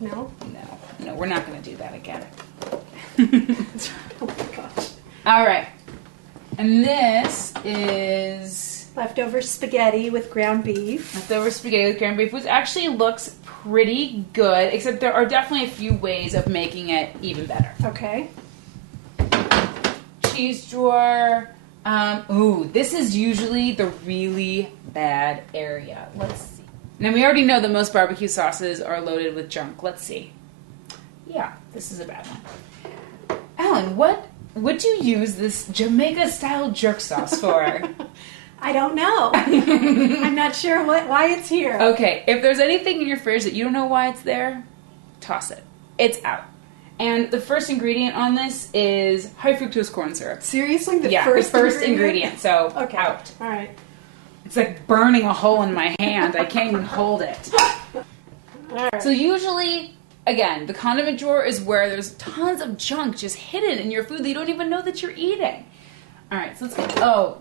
No? No, we're not going to do that again. Oh my gosh. All right. And this is Leftover spaghetti with ground beef. leftover spaghetti with ground beef, which actually looks pretty good, except there are definitely a few ways of making it even better. Okay. Cheese drawer. Ooh, this is usually the really bad area. Let's see. Now, we already know that most barbecue sauces are loaded with junk. Let's see. Yeah, this is a bad one. Ellen, what would you use this Jamaica-style jerk sauce for? I don't know. I'm not sure why it's here. Okay, if there's anything in your fridge that you don't know why it's there, toss it. It's out. And the first ingredient on this is high fructose corn syrup. Seriously? The first first ingredient. So, Okay. out. All right. It's like burning a hole in my hand. I can't even hold it. All right. So usually, again, the condiment drawer is where there's tons of junk just hidden in your food that you don't even know that you're eating. All right, so let's go. Oh,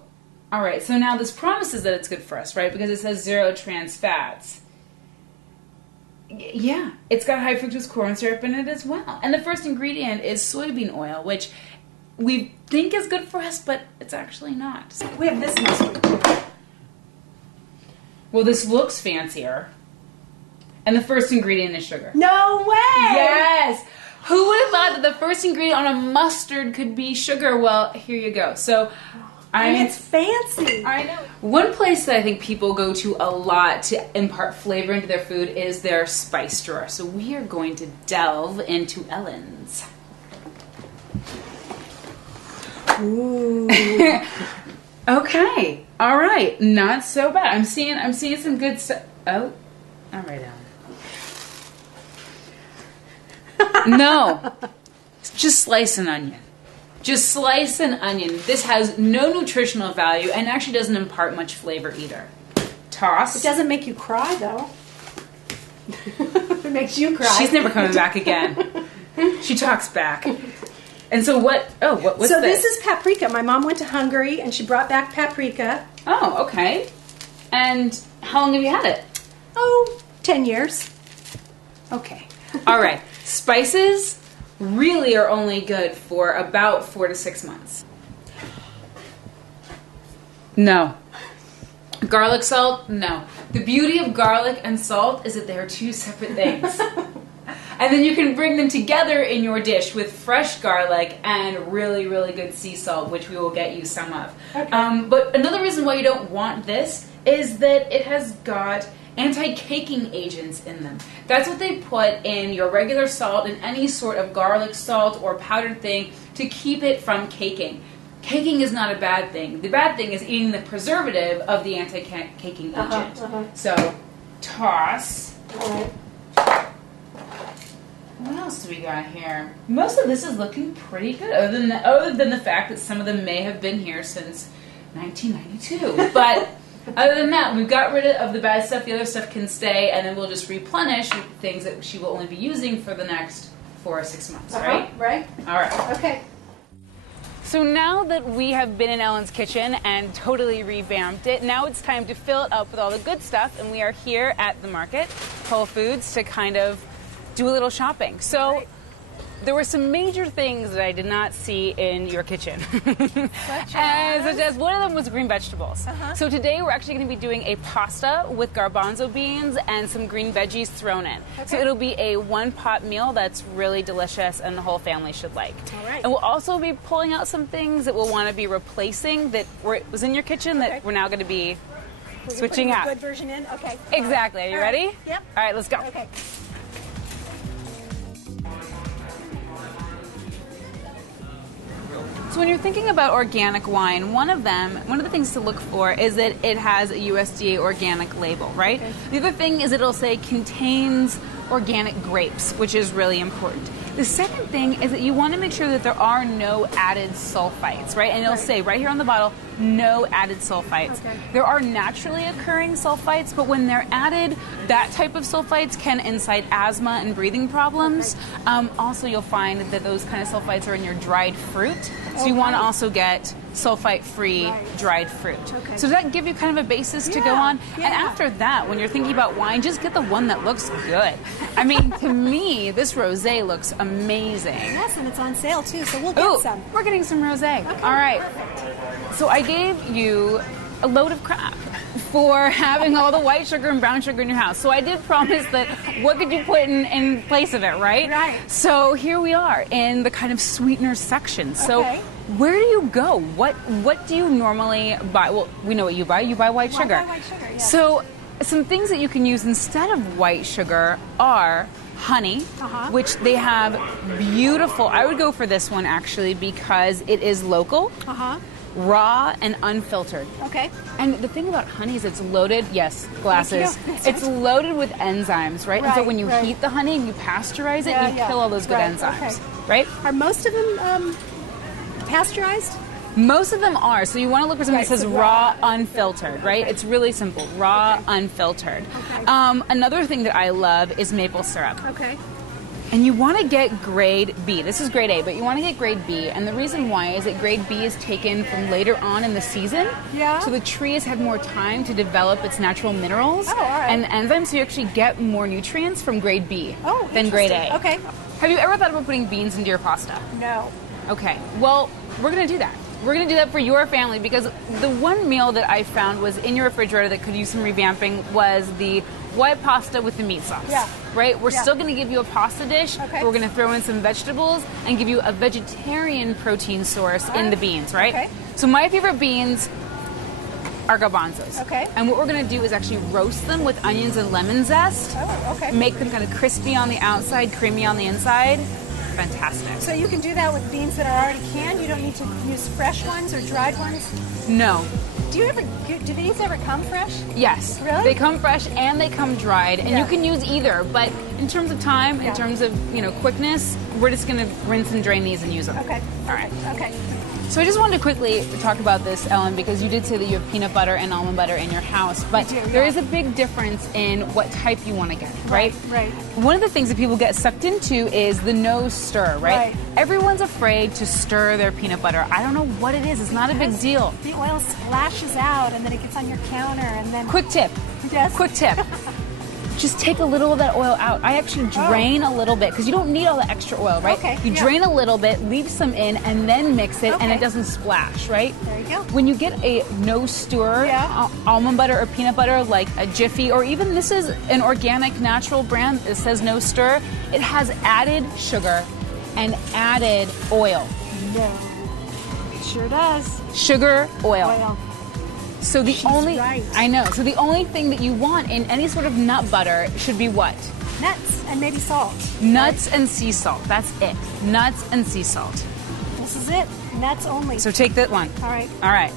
all right. So now this promises that it's good for us, right? Because it says 0 trans fats. Yeah, it's got high fructose corn syrup in it as well. And the first ingredient is soybean oil, which we think is good for us, but it's actually not. We have this mustard too. Well, this looks fancier. And the first ingredient is sugar. No way! Yes! Who would have thought that the first ingredient on a mustard could be sugar? Well, here you go. So, And it's fancy. I know. One place that I think people go to a lot to impart flavor into their food is their spice drawer. So we are going to delve into Ellen's. Ooh. Okay. All right. Not so bad. I'm seeing some good stuff. Oh. All right, Ellen. No. Just slice an onion. Just slice an onion. This has no nutritional value and actually doesn't impart much flavor either. Toss. It doesn't make you cry, though. It makes you cry. She's never coming back again. She talks back. And so what? Oh, what's so this? this is paprika. My mom went to Hungary and she brought back paprika. Oh, okay. And how long have you had it? Oh, 10 years. Okay. All right. Spices really are only good for about 4 to 6 months. No. Garlic salt? No. The beauty of garlic and salt is that they are two separate things. And then you can bring them together in your dish with fresh garlic and really, really good sea salt, which we will get you some of. Okay. But another reason why you don't want this is that it has got anti-caking agents in them. That's what they put in your regular salt and any sort of garlic salt or powdered thing to keep it from caking. Caking is not a bad thing. The bad thing is eating the preservative of the anti-caking agent. So, toss. All right. What else do we got here? Most of this is looking pretty good, other than the fact that some of them may have been here since 1992. But other than that, we've got rid of the bad stuff. The other stuff can stay, and then we'll just replenish with things that she will only be using for the next 4 or 6 months, right? Right. All right. Okay. So now that we have been in Ellen's kitchen and totally revamped it, now it's time to fill it up with all the good stuff, and we are here at the market, Whole Foods, to kind of do a little shopping. So there were some major things that I did not see in your kitchen. Such as one of them was green vegetables. So today we're actually going to be doing a pasta with garbanzo beans and some green veggies thrown in. Okay. So it'll be a one-pot meal that's really delicious and the whole family should like. All right. And we'll also be pulling out some things that we'll want to be replacing that was in your kitchen that we're now going to be switching out. Good version in? Okay. Exactly. Are you ready? Yep. All right, let's go. Okay. So when you're thinking about organic wine, one of the things to look for is that it has a USDA organic label, right? Okay. The other thing is it'll say contains organic grapes, which is really important. The second thing is that you want to make sure that there are no added sulfites, right? And it'll say right here on the bottle, no added sulfites. Okay. There are naturally occurring sulfites, but when they're added, that type of sulfites can incite asthma and breathing problems. Also, you'll find that those kind of sulfites are in your dried fruit. So you want to also get sulfite-free Right. dried fruit. Okay. So does that give you kind of a basis to go Yeah, on? yeah. And after that, when you're thinking about wine, just get the one that looks good. I mean, to me, this rosé looks amazing. Yes, and it's on sale too, so we'll get Ooh, some. we're getting some rosé. All right. So I gave you a load of crap for having all the white sugar and brown sugar in your house. So I did promise that what could you put in place of it, right? Right. So here we are in the kind of sweetener section. So Okay. where do you go? What do you normally buy? Well, we know what you buy. You buy white Well, I sugar. buy white sugar, yes. So some things that you can use instead of white sugar are honey, Uh-huh. which they have beautiful. I would go for this one actually because it is local, Uh-huh. raw, and unfiltered. Okay. And the thing about honey is it's loaded, yes, glasses. Thank you. It's loaded with enzymes, right? And so Right, when you right. heat the honey and you pasteurize it, Yeah, you yeah. kill all those good Right, enzymes, okay. right? Are most of them pasteurized? Most of them are. So you want to look for something Right, that says so raw, raw, unfiltered, right? It's really simple. Raw, unfiltered. Okay. Another thing that I love is maple syrup. Okay. And you want to get grade B. This is grade A, but you want to get grade B. And the reason why is that grade B is taken from later on in the season. Yeah. So the tree has had more time to develop its natural minerals Oh, all right. and enzymes, so you actually get more nutrients from grade B Oh, than grade A. interesting. Okay. Have you ever thought about putting beans into your pasta? No. Okay, well, we're gonna do that. We're gonna do that for your family because the one meal that I found was in your refrigerator that could use some revamping was the white pasta with the meat sauce. Yeah. Right? We're Yeah. still gonna give you a pasta dish, Okay. but we're gonna throw in some vegetables and give you a vegetarian protein source in right. the beans, right? Okay. So my favorite beans are garbanzos. Okay. And what we're gonna do is actually roast them with onions and lemon zest, Oh, okay. make them kind of crispy on the outside, creamy on the inside. Fantastic. So you can do that with beans that are already canned? You don't need to use fresh ones or dried ones? No. Do these ever come fresh? Yes. Really? They come fresh and they come dried, and Yeah. you can use either. But in terms of time, Yeah. in terms of quickness, we're just gonna rinse and drain these and use them. Okay. All right. Okay. So I just wanted to quickly talk about this, Ellen, because you did say that you have peanut butter and almond butter in your house, but do, there yeah. is a big difference in what type you want to get, right? Right. One of the things that people get sucked into is the no stir, right? Right. Everyone's afraid to stir their peanut butter. I don't know what it is. It's not a big deal. The oil splashes out and then it gets on your counter and then... Quick tip. Yes? Quick tip. Just take a little of that oil out. I actually drain a little bit because you don't need all the extra oil, right? Okay, You yeah. drain a little bit, leave some in, and then mix it, and Okay. it doesn't splash, right? There you go. When you get a no stir Yeah. almond butter or peanut butter like a Jiffy, or even this is an organic natural brand that says no stir, it has added sugar and added oil. No. It sure does. Sugar, Oil. So the She's only right. I know. So the only thing that you want in any sort of nut butter should be what? Nuts and maybe salt. Nuts and sea salt. That's it. Nuts and sea salt. This is it. Nuts only. So take that one. All right. All right.